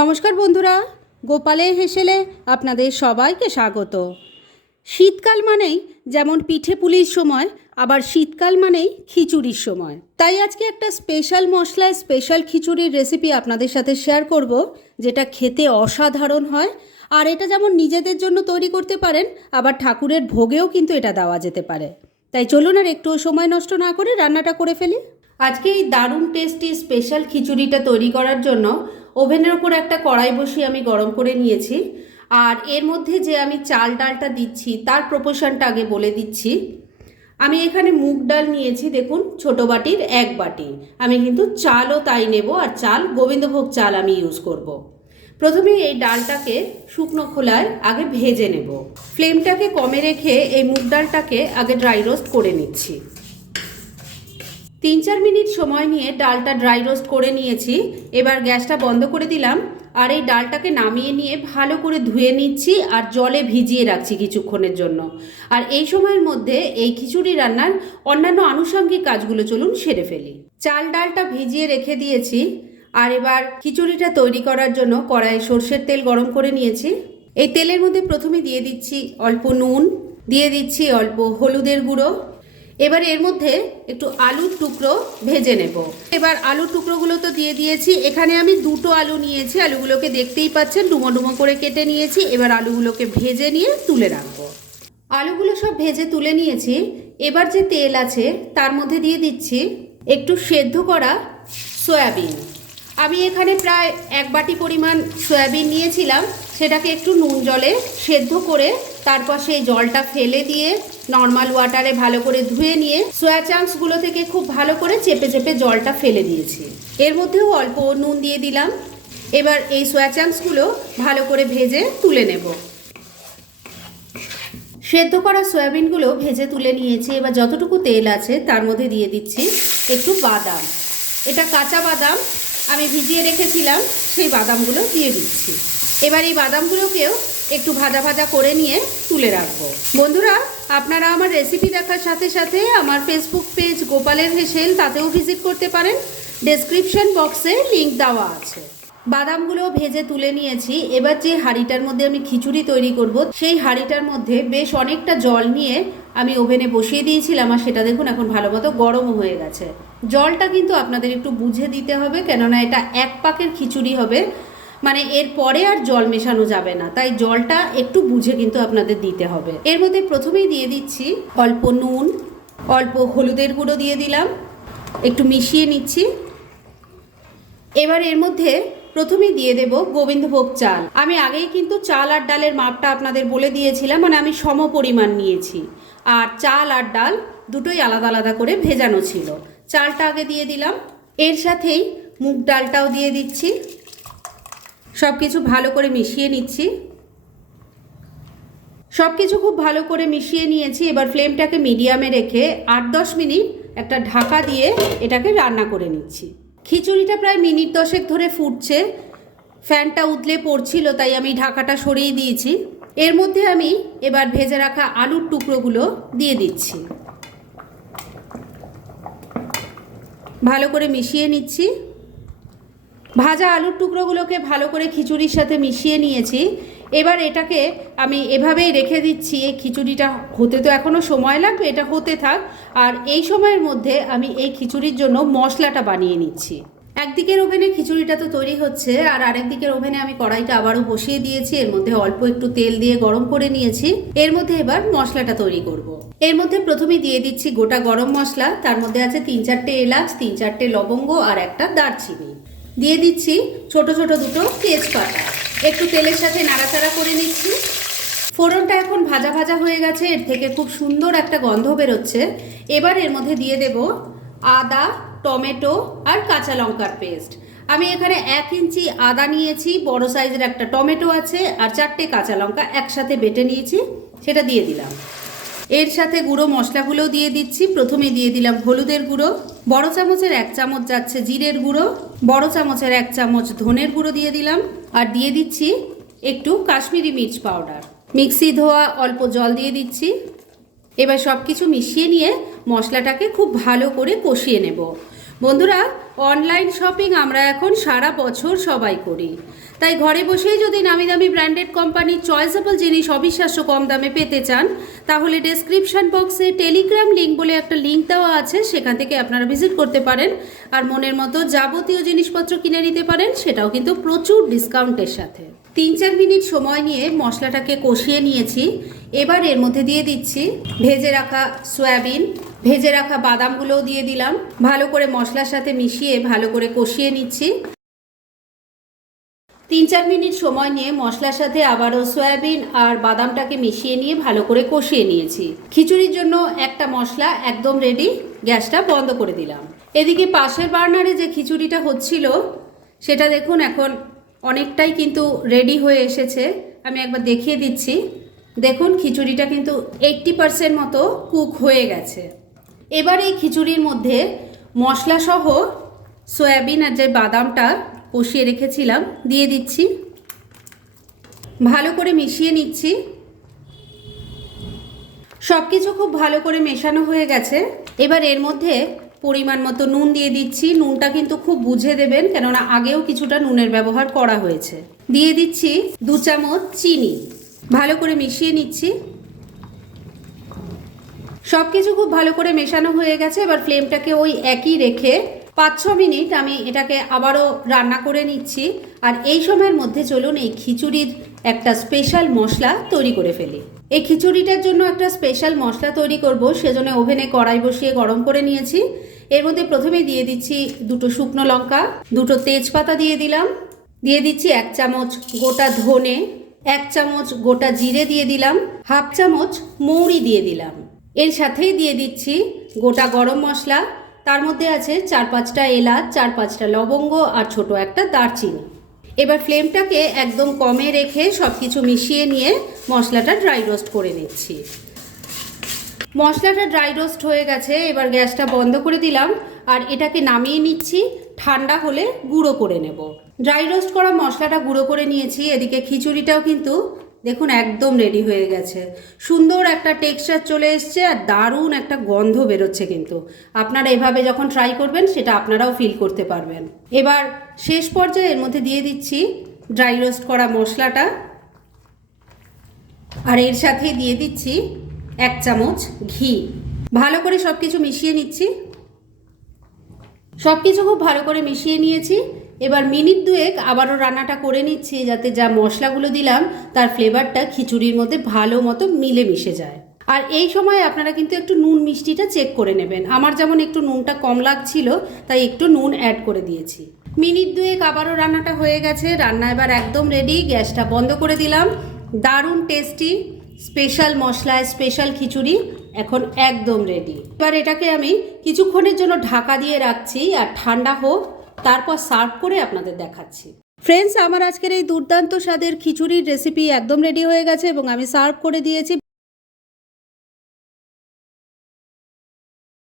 নমস্কার বন্ধুরা, গোপালের হেসেলে আপনাদের সবাইকে স্বাগত। শীতকাল মানেই যেমন পিঠে পুলির সময়, আবার শীতকাল মানেই খিচুড়ির সময়। তাই আজকে একটা স্পেশাল মশলায় স্পেশাল খিচুড়ির রেসিপি আপনাদের সাথে শেয়ার করব, যেটা খেতে অসাধারণ হয়, আর এটা যেমন নিজেদের জন্য তৈরি করতে পারেন, আবার ঠাকুরের ভোগেও কিন্তু এটা দেওয়া যেতে পারে। তাই চলুন আর একটু সময় নষ্ট না করে রান্নাটা করে ফেলি। আজকে এই দারুণ টেস্টি স্পেশাল খিচুড়িটা তৈরি করার জন্য ওভেনের ওপর একটা কড়াই বসিয়ে আমি গরম করে নিয়েছি। আর এর মধ্যে যে আমি চাল ডালটা দিচ্ছি, তার প্রপোর্শনটা আগে বলে দিচ্ছি। আমি এখানে মুগ ডাল নিয়েছি, দেখুন, ছোট বাটির এক বাটি। আমি কিন্তু চালও তাই নেব, আর চাল, গোবিন্দভোগ চাল আমি ইউজ করব। প্রথমে এই ডালটাকে শুকনো খোলায় আগে ভেজে নেব। ফ্লেমটাকে কমে রেখে এই মুগ ডালটাকে আগে ড্রাই রোস্ট করে নিচ্ছি। তিন চার মিনিট সময় নিয়ে ডালটা ড্রাই রোস্ট করে নিয়েছি। এবার গ্যাসটা বন্ধ করে দিলাম আর এই ডালটাকে নামিয়ে নিয়ে ভালো করে ধুয়ে নিচ্ছি আর জলে ভিজিয়ে রাখছি কিছুক্ষণের জন্য। আর এই সময়ের মধ্যে এই খিচুড়ি রান্নার অন্যান্য আনুষঙ্গিক কাজগুলো চলুন সেরে ফেলি। চাল ডালটা ভিজিয়ে রেখে দিয়েছি আর এবার খিচুড়িটা তৈরি করার জন্য কড়াই সর্ষের তেল গরম করে নিয়েছি। এই তেলের মধ্যে প্রথমে দিয়ে দিচ্ছি অল্প নুন, দিয়ে দিচ্ছি অল্প হলুদের গুঁড়ো এবার এর মধ্যে একটু আলুর টুকরো ভেজে নেব। এবার আলুর টুকরোগুলো তো দিয়ে দিয়েছি। এখানে আমি দুটো আলু নিয়েছি। আলুগুলোকে দেখতেই পাচ্ছেন ডুমো ডুমো করে কেটে নিয়েছি। এবার আলুগুলোকে ভেজে নিয়ে তুলে রাখব। আলুগুলো সব ভেজে তুলে নিয়েছি। এবার যে তেল আছে, তার মধ্যে দিয়ে দিচ্ছি একটু সেদ্ধ করা সয়াবিন। আমি এখানে প্রায় এক বাটি পরিমাণ সয়াবিন নিয়েছিলাম। সেটাকে একটু নুন জলে সেদ্ধ করে তারপর সেই জলটা ফেলে দিয়ে নর্মাল ওয়াটারে ভালো করে ধুয়ে নিয়ে সোয়া চাংসগুলো থেকে খুব ভালো করে চেপে চেপে জলটা ফেলে দিয়েছি। এর মধ্যেও অল্প নুন দিয়ে দিলাম। এবার এই সোয়া চাংসগুলো ভালো করে ভেজে তুলে নেব। সেদ্ধ করা সয়াবিনগুলো ভেজে তুলে নিয়েছি। এবার যতটুকু তেল আছে তার মধ্যে দিয়ে দিচ্ছি একটু বাদাম। এটা কাঁচা বাদাম আমি ভিজিয়ে রেখেছিলাম, সেই বাদামগুলো দিয়ে দিচ্ছি। এবার এই বাদামগুলোকেও একটু ভাজা ভাজা করে নিয়ে তুলে রাখব। বন্ধুরা, আপনারা আমার রেসিপি দেখার সাথে সাথে আমার ফেসবুক পেজ গোপালের হেসেল, তাতেও ভিজিট করতে পারেন। ডেসক্রিপশন বক্সে লিঙ্ক দেওয়া আছে। বাদামগুলো ভেজে তুলে নিয়েছি। এবার যে হাঁড়িটার মধ্যে আমি খিচুড়ি তৈরি করব, সেই হাঁড়িটার মধ্যে বেশ অনেকটা জল নিয়ে আমি ওভেনে বসিয়ে দিয়েছিলাম, আর সেটা দেখুন এখন ভালো মতো গরম হয়ে গেছে। জলটা কিন্তু আপনাদের একটু বুঝে দিতে হবে, কেননা এটা এক পাকের খিচুড়ি হবে। মানে এর পরে আর জল মেশানো যাবে না, তাই জলটা একটু বুঝে কিন্তু আপনাদের দিতে হবে। এর মধ্যে প্রথমেই দিয়ে দিচ্ছি অল্প নুন, অল্প হলুদের গুঁড়ো দিয়ে দিলাম, একটু মিশিয়ে নিচ্ছি। এবার এর মধ্যে প্রথমেই দিয়ে দেব গোবিন্দভোগ চাল। আমি আগেই কিন্তু চাল আর ডালের মাপটা আপনাদের বলে দিয়েছিলাম মানে আমি সম পরিমাণ নিয়েছি। আর চাল আর ডাল দুটোই আলাদা আলাদা করে ভেজানো ছিল। চালটা আগে দিয়ে দিলাম। এর সাথেই মুগ ডালটাও দিয়ে দিচ্ছি। সব কিছু ভালো করে মিশিয়ে নিচ্ছি। সব কিছু খুব ভালো করে মিশিয়ে নিয়েছি। এবার ফ্লেমটাকে মিডিয়ামে রেখে আট দশ মিনিট একটা ঢাকা দিয়ে এটাকে রান্না করে নিচ্ছি। খিচুড়িটা প্রায় মিনিট দশেক ধরে ফুটছে। ফ্যানটা উতলে পড়ছিল, তাই আমি ঢাকাটা সরিয়ে দিয়েছি। এর মধ্যে আমি এবার ভেজে রাখা আলুর টুকরোগুলো দিয়ে দিচ্ছি। ভালো করে মিশিয়ে নিচ্ছি। ভাজা আলুর টুকরোগুলোকে ভালো করে খিচুড়ির সাথে মিশিয়ে নিয়েছি। এবার এটাকে আমি এভাবেই রেখে দিচ্ছি। এই খিচুড়িটা হতে তো এখনও সময় লাগবে, এটা হতে থাক। আর এই সময়ের মধ্যে আমি এই খিচুড়ির জন্য মশলাটা বানিয়ে নিচ্ছি। একদিকের ওভেনে খিচুড়িটা তো তৈরি হচ্ছে, আর আরেক দিকের ওভেনে আমি কড়াইটা আবারও বসিয়ে দিয়েছি। এর মধ্যে অল্প একটু তেল দিয়ে গরম করে নিয়েছি। এর মধ্যে এবার মশলাটা তৈরি করব। এর মধ্যে প্রথমে দিয়ে দিচ্ছি গোটা গরম মশলা। তার মধ্যে আছে তিন চারটে এলাচ, তিন চারটে লবঙ্গ আর একটা দারচিনি। দিয়ে দিচ্ছি ছোট ছোট দুটো তেজপাতা। একটু তেলের সাথে নাড়াচাড়া করে নিচ্ছি। ফোড়নটা এখন ভাজা ভাজা হয়ে গেছে, এর থেকে খুব সুন্দর একটা গন্ধ বেরোচ্ছে। এবার এর মধ্যে দিয়ে দেব আদা টমেটো আর কাঁচা লঙ্কার পেস্ট। আমি এখানে এক ইঞ্চি আদা নিয়েছি, বড় সাইজের একটা টমেটো আছে, আর চারটে কাঁচা লঙ্কা একসাথে বেটে নিয়েছি, সেটা দিয়ে দিলাম। এর সাথে গুঁড়ো মশলাগুলোও দিয়ে দিচ্ছি। প্রথমে দিয়ে দিলাম হলুদের গুঁড়ো, বড় চামচের এক চামচ যাচ্ছে জিরের গুঁড়ো, বড় চামচের এক চামচ ধনের গুঁড়ো দিয়ে দিলাম, আর দিয়ে দিচ্ছি একটু কাশ্মীরি মির্চ পাউডার। মিক্সি ধোয়া, অল্প জল দিয়ে দিচ্ছি। এবার সব কিছু মিশিয়ে নিয়ে মশলাটাকে খুব ভালো করে কষিয়ে নেব। বন্ধুরা অনলাইন শপিং আমরা এখন সারা বছর সবাই করি। তাই ঘরে বসেই যদি নামি দামি ব্র্যান্ডেড কোম্পানির চয়েসেবল জিনিস অবিশ্বাস্য কম দামে পেতে চান, তাহলে ডেসক্রিপশন বক্সে টেলিগ্রাম লিঙ্ক বলে একটা লিঙ্ক দেওয়া আছে, সেখান থেকে আপনারা ভিজিট করতে পারেন। আর মনের মতো যাবতীয় জিনিসপত্র কিনে নিতে পারেন, সেটাও কিন্তু প্রচুর ডিসকাউন্টের সাথে। তিন চার মিনিট সময় নিয়ে মশলাটাকে কষিয়ে নিয়েছি। এবার এর মধ্যে দিয়ে দিচ্ছি ভেজে রাখা সয়াবিন ভেজে রাখা বাদামগুলোও দিয়ে দিলাম। ভালো করে মশলার সাথে মিশিয়ে ভালো করে কষিয়ে নিচ্ছি। তিন চার মিনিট সময় নিয়ে মশলার সাথে আবারও সয়াবিন আর বাদামটাকে মিশিয়ে নিয়ে ভালো করে কষিয়ে নিয়েছি। খিচুড়ির জন্য একটা মশলা একদম রেডি গ্যাসটা বন্ধ করে দিলাম। এদিকে পাশের বার্নারে যে খিচুড়িটা হচ্ছিল, সেটা দেখুন এখন অনেকটাই কিন্তু রেডি হয়ে এসেছে। আমি একবার দেখিয়ে দিচ্ছি। দেখুন খিচুড়িটা কিন্তু এইট্টি পারসেন্ট মতো কুক হয়ে গেছে। এবার এই খিচুড়ির মধ্যে মশলাসহ সয়াবিন আর যে বাদামটা কষিয়ে রেখেছিলাম, দিয়ে দিচ্ছি। ভালো করে মিশিয়ে নিচ্ছি। সব কিছু খুব ভালো করে মেশানো হয়ে গেছে। এবার এর মধ্যে পরিমাণ মতো নুন দিয়ে দিচ্ছি। নুনটা কিন্তু খুব বুঝে দেবেন, কেননা আগেও কিছুটা নুনের ব্যবহার করা হয়েছে। দিয়ে দিচ্ছি দু চামচ চিনি। ভালো করে মিশিয়ে নিচ্ছি। সব কিছু খুব ভালো করে মেশানো হয়ে গেছে, এবার ফ্লেমটাকে ওই একই রেখে পাঁচ ছ মিনিট আমি এটাকে আবারও রান্না করে নিচ্ছি। আর এই সময়ের মধ্যে চলুন এই খিচুড়ির একটা স্পেশাল মশলা তৈরি করে ফেলি। এই খিচুড়িটার জন্য একটা স্পেশাল মশলা তৈরি করব, সেজন্য ওভেনে কড়াই বসিয়ে গরম করে নিয়েছি। এর মধ্যে প্রথমে দিয়ে দিচ্ছি দুটো শুকনো লঙ্কা, দুটো তেজপাতা দিয়ে দিলাম। দিয়ে দিচ্ছি এক চামচ গোটা ধনে, এক চামচ গোটা জিরে দিয়ে দিলাম, হাফ চামচ মৌরি দিয়ে দিলাম। এর সাথেই দিয়ে দিচ্ছি গোটা গরম মশলা। তার মধ্যে আছে চার পাঁচটা এলাচ, চার পাঁচটা লবঙ্গ আর ছোট একটা দারচিনি। এবার ফ্লেমটাকে একদম কমে রেখে সব কিছু মিশিয়ে নিয়ে মশলাটা ড্রাই রোস্ট করে নিচ্ছি। মশলাটা ড্রাই রোস্ট হয়ে গেছে, এবার গ্যাসটা বন্ধ করে দিলাম আর এটাকে নামিয়ে নিচ্ছি। ঠান্ডা হলে গুঁড়ো করে নেব। ড্রাই রোস্ট করা মশলাটা গুঁড়ো করে নিয়েছি, এদিকে খিচুড়িটাও কিন্তু দেখুন, একদম রেডি হয়ে গেছে। সুন্দর একটা টেক্সচার চলে এসছে আর দারুণ একটা গন্ধ বেরোচ্ছে কিন্তু। আপনারা এভাবে যখন ট্রাই করবেন, সেটা আপনারাও ফিল করতে পারবেন। এবার শেষ পর্যায়ে এর মধ্যে দিয়ে দিচ্ছি ড্রাই রোস্ট করা মশলাটা। আর এর সাথে দিয়ে দিচ্ছি এক চামচ ঘি। ভালো করে সব কিছু মিশিয়ে নিচ্ছি। সব কিছু খুব ভালো করে মিশিয়ে নিয়েছি। এবার মিনিট দুয়েক আবারও রান্নাটা করে নিচ্ছি, যাতে যা মশলাগুলো দিলাম, তার ফ্লেভারটা খিচুড়ির মধ্যে ভালো মতো মিলে মিশে যায়। আর এই সময় আপনারা কিন্তু একটু নুন মিষ্টিটা চেক করে নেবেন। আমার যেমন একটু নুনটা কম লাগছিল, তাই একটু নুন অ্যাড করে দিয়েছি। মিনিট দুয়েক আবারও রান্নাটা হয়ে গেছে, রান্না এবার একদম রেডি গ্যাসটা বন্ধ করে দিলাম। দারুণ টেস্টি স্পেশাল মশলায় স্পেশাল খিচুড়ি, এখন একদম রেডি এবার এটাকে আমি কিছুক্ষণের জন্য ঢাকা দিয়ে রাখছি, আর ঠান্ডা হোক তারপর সার্ভ করে আপনাদের দেখাচ্ছি। ফ্রেন্ডস আমার আজকের এই দুর্দান্ত স্বাদের খিচুড়ির রেসিপি একদম রেডি হয়ে গেছে এবং আমি সার্ভ করে দিয়েছি।